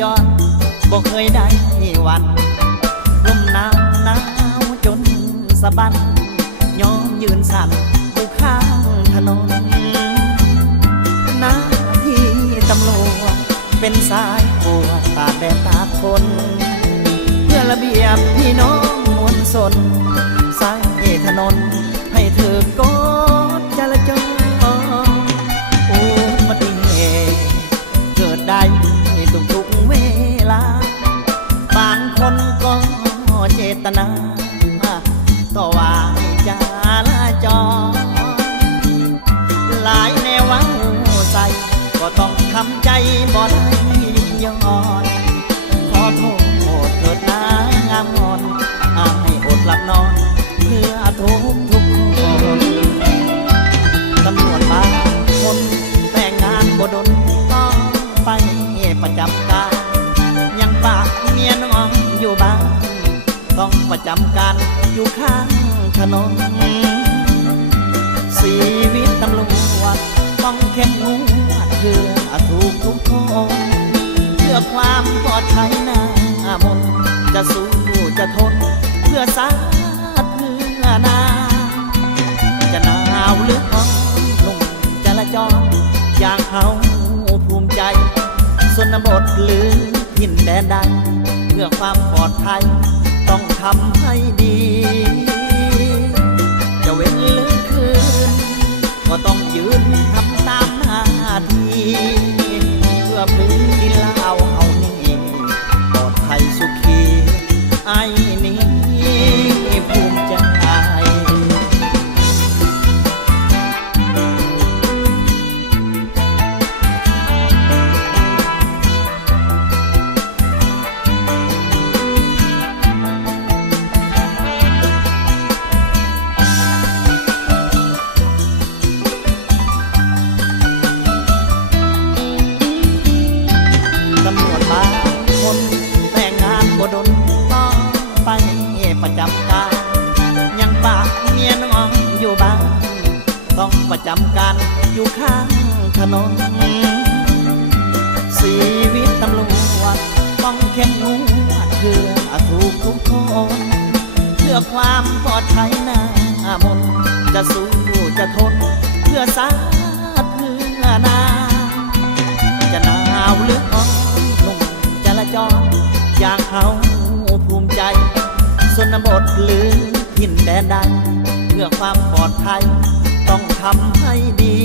จรบ่เคยได้วันลมหนาวจนสะบันยอมยืนสั่นอยู่ข้างถนนหน้าที่ตำรวจเป็นสายปวดตากแดดตากฝนเพื่อระเบียบพี่น้องมวลชนสายถนนให้เธอกดจราจรอุบัติเหตุเกิดได้ทุกเวลาบางคนก็เจตนาต่อว่าจราจรหลายแนววังใส่ก็ต้องทำใจบ่ได้ย้อนขอโทษเถิดนะงามงอนให้อดหลับนอนเพื่อทุกคนตำรวจบางคนแต่งงานบ่ดนต้องไปประจำการยังปากเมียน้องอยู่บ้านต้องประจำการอยู่ข้างถนนชีวิตตำรวจต้องเข้มงวดเพื่อทุกคนเพื่อความปลอดภัยหน้ามนจะสู้จะทนเพื่อชาติเพื่อนาจะหนาวหรือร้อนนุ่งจราจรอย่างเฮาภูมิใจชนบทหรือถิ่นแดนใดเพื่อความปลอดภัยต้องทำให้ดีจะเว้นหรือคืนก็ต้องยืนทำตามหน้าที่เพื่อพื้นดินลาวเฮานี่ปลอดภัยสุขีไอ้นี่ภูมิใจบ่ดนต้องไปประจำการยังปากเมียน้องอยู่บ้านต้องประจำการอยู่ข้างถนนชีวิตตำรวจต้องเข้มงวดเพื่อทุกคนเพื่อความปลอดภัยหน้ามนจะสู้จะทนเพื่อชาติเพื่อนาจะหนาวหรือร้อนนุ่งจราจรอย่างเฮาภูมิใจชนบทหรือถิ่นแดนใดเพื่อความปลอดภัยต้องทำให้ดี